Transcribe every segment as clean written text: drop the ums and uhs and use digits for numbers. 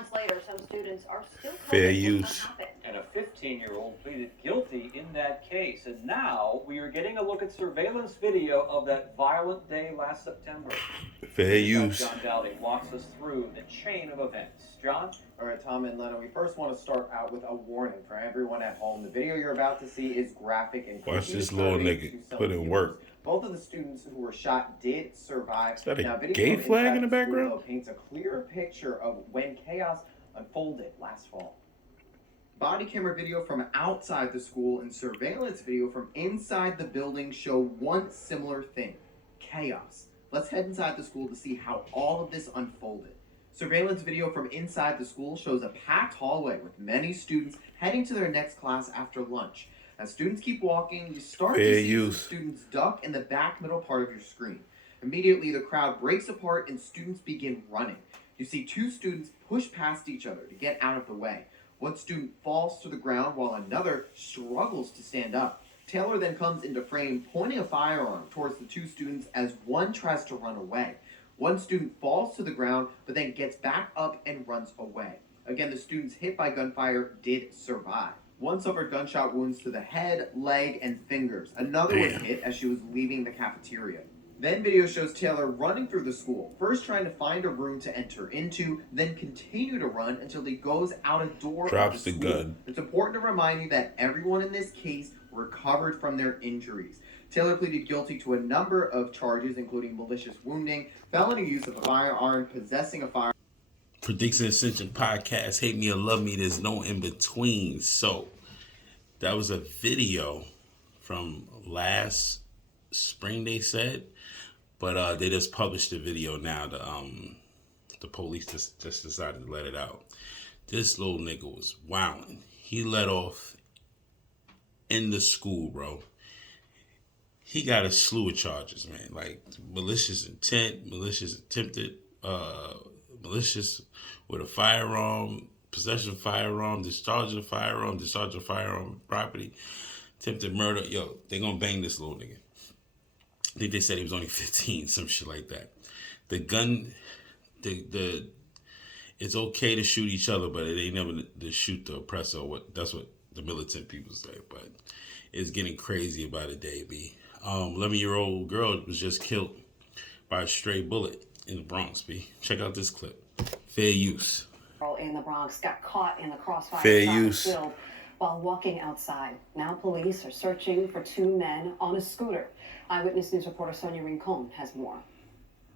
months later, some students are still fair use. And a 15-year-old pleaded guilty in that case. And now we are getting a look at surveillance video of that violent day last September. Fair use. John Dowdy walks us through the chain of events. John? All right, Tom and Leno, we first want to start out with a warning for everyone at home. The video you're about to see is graphic and watch this little nigga put in work. Both of the students who were shot did survive. Is that a gay flag in the background? School paints a clearer picture of when chaos unfolded last fall. Body camera video from outside the school and surveillance video from inside the building show one similar thing: chaos. Let's head inside the school to see how all of this unfolded. Surveillance video from inside the school shows a packed hallway with many students heading to their next class after lunch. As students keep walking, you start to see some students duck in the back middle part of your screen. Immediately, the crowd breaks apart and students begin running. You see two students push past each other to get out of the way. One student falls to the ground while another struggles to stand up. Taylor then comes into frame, pointing a firearm towards the two students as one tries to run away. One student falls to the ground, but then gets back up and runs away. Again, the students hit by gunfire did survive. One suffered gunshot wounds to the head, leg, and fingers. Another was hit as she was leaving the cafeteria. Then video shows Taylor running through the school, first trying to find a room to enter into, then continue to run until he goes out a door. Drops the gun. It's important to remind you that everyone in this case recovered from their injuries. Taylor pleaded guilty to a number of charges, including malicious wounding, felony use of a firearm, possessing a firearm. For Dixon Ascension Podcast, hate me or love me, there's no in between. So that was a video from last spring, they said, but they just published the video now. The police just decided to let it out. This little nigga was wilding. He let off in the school, bro. He got a slew of charges, man. Like malicious intent, malicious attempted, malicious with a firearm, possession of firearm, discharge of firearm property, attempted murder. Yo, they gonna bang this little nigga. I think they said he was only 15, some shit like that. The gun, it's okay to shoot each other, but it ain't never to shoot the oppressor. That's what the militant people say. But it's getting crazy by the day, B. 11-year-old girl was just killed by a stray bullet in the Bronx, B. Check out this clip. Fair use. In the Bronx got caught in the crossfire. Fair use. While walking outside. Now police are searching for two men on a scooter. Eyewitness News reporter Sonia Rincon has more.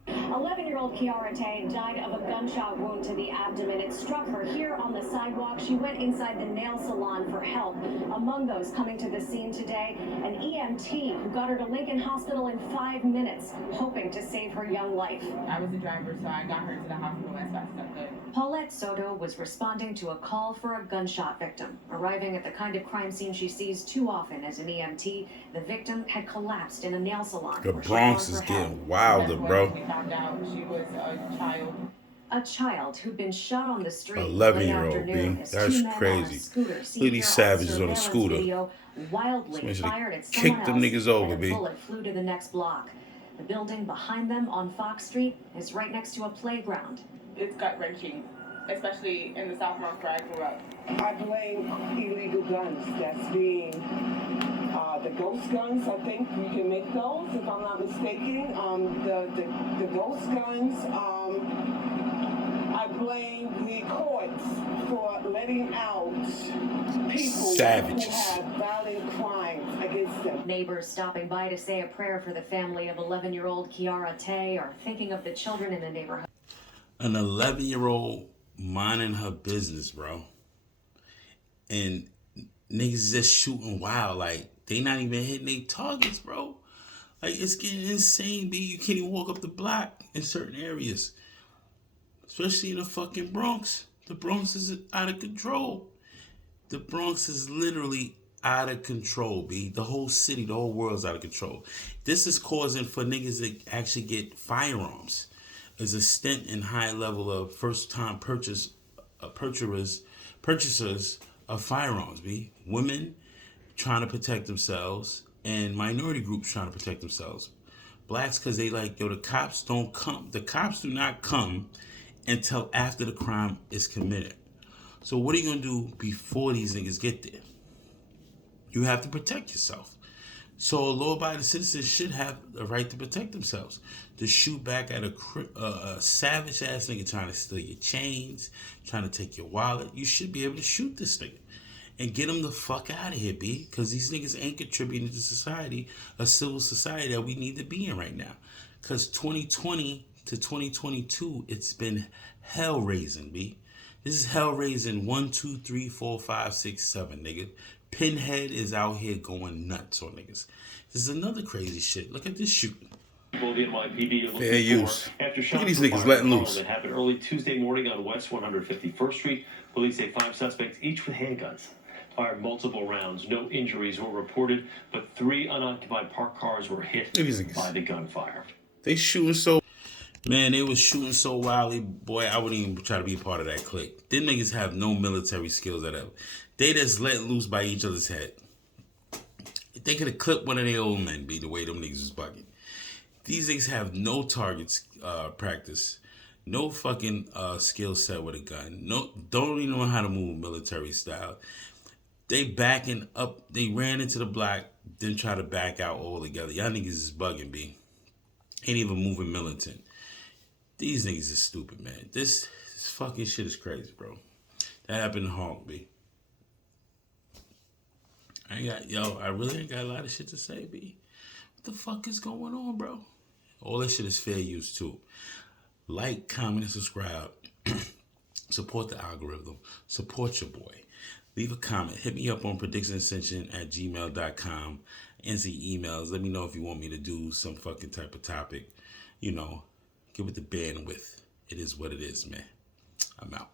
11-year-old Kiara Tay died of a gunshot wound to the abdomen. It struck her here on the sidewalk. She went inside the nail salon for help. Among those coming to the scene today, an EMT who got her to Lincoln Hospital in 5 minutes, hoping to save her young life. I was the driver, so I got her to the hospital as fast as I could. Paulette Soto was responding to a call for a gunshot victim. Arriving at the kind of crime scene she sees too often as an EMT, the victim had collapsed in a nail salon. The Bronx is getting wilder, bro. Found out she was a child. A child who'd been shot on the street. 11-year-old, B. That's crazy. Look at these savages on the scooter. Wildly fired at kick them niggas over, B. A bullet flew to the next block. The building behind them on Fox Street is right next to a playground. It's gut-wrenching, especially in the South Bronx where I grew up. I blame illegal guns that's being the ghost guns. I think you can make those if I'm not mistaken. The ghost guns. I blame the courts for letting out people savages who have violent crimes against them. Neighbors stopping by to say a prayer for the family of 11-year-old Kiara Tay are thinking of the children in the neighborhood. An 11-year-old minding her business, bro. And niggas just shooting wild. Like, they not even hitting their targets, bro. Like, it's getting insane, B. You can't even walk up the block in certain areas. Especially in the fucking Bronx. The Bronx is out of control. The Bronx is literally out of control, B. The whole city, the whole world's out of control. This is causing for niggas to actually get firearms. There's a stint in high level of first-time purchasers of firearms, B. Women trying to protect themselves and minority groups trying to protect themselves. Blacks, because they like, yo, the cops don't come. The cops do not come until after the crime is committed. So what are you gonna do before these niggas get there? You have to protect yourself. So a law-abiding citizen should have the right to protect themselves. To shoot back at a savage ass nigga trying to steal your chains, trying to take your wallet, you should be able to shoot this nigga and get him the fuck out of here, B. Because these niggas ain't contributing to society, a civil society that we need to be in right now. Because 2020 to 2022, it's been hell raising, B. This is hell raising 1, 2, 3, 4, 5, 6, 7, nigga. Pinhead is out here going nuts on niggas. This is another crazy shit. Look at this shooting. Fair use. Look at these niggas letting loose. It happened early Tuesday morning on West 151st Street. Police say 5 suspects, each with handguns, fired multiple rounds. No injuries were reported, but 3 unoccupied parked cars were hit by the gunfire. They shooting so... Man, they was shooting so wildly. Boy, I wouldn't even try to be a part of that clique. Them niggas have no military skills at all. They just let loose by each other's head. They could have clipped one of their old men, be the way them niggas was bugging. These niggas have no targets practice, no fucking skill set with a gun. No, don't even know how to move military style. They backing up. They ran into the block, then try to back out all together. Y'all niggas is bugging, B. Ain't even moving militant. These niggas is stupid, man. This fucking shit is crazy, bro. That happened in Honk, B. I really ain't got a lot of shit to say, B. What the fuck is going on, bro? All that shit is fair use, too. Like, comment, and subscribe. Support the algorithm. Support your boy. Leave a comment. Hit me up on predictionascension@gmail.com. NC emails. Let me know if you want me to do some fucking type of topic. You know, give it the bandwidth. It is what it is, man. I'm out.